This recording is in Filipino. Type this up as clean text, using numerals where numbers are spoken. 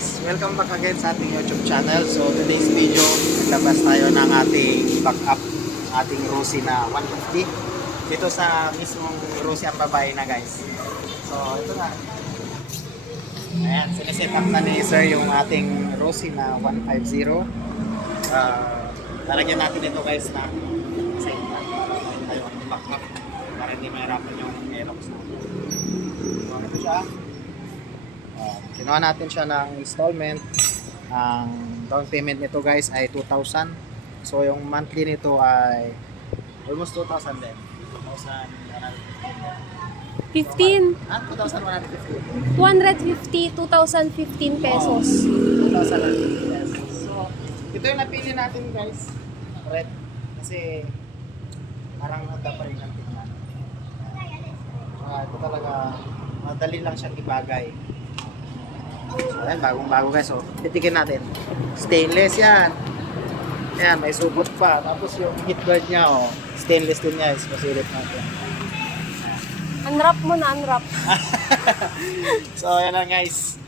guys, welcome back again sa ating YouTube channel. So today's video, naglabas tayo ng ating backup, ating Rosie na 150 dito sa mismong Rosie ang babae na guys. So ito na. Ayan, sineset up na ni sir yung ating Rosie na 150. Lalagyan natin ito guys na sa tayo ang backup para hindi mahirapan yung aerox natin. So ito siya. Kinuha natin siya ng installment. Ang down payment nito guys ay 2,000. So yung monthly nito ay almost 2,000 din. 15. 2,150. 250, 2,015 pesos. 2,050 pesos. So ito yung napili natin guys. Red. Kasi parang handa pa rin ang tingnan. Ito talaga madali lang siyang ibagay. So, ayan, bagong-bago guys. So, titikin natin. Stainless yan. Ayan, may subot pa. Tapos yung heat guard niya, oh, stainless din niya. Masilit natin. Unwrap mo na, unwrap. So, ayan na guys.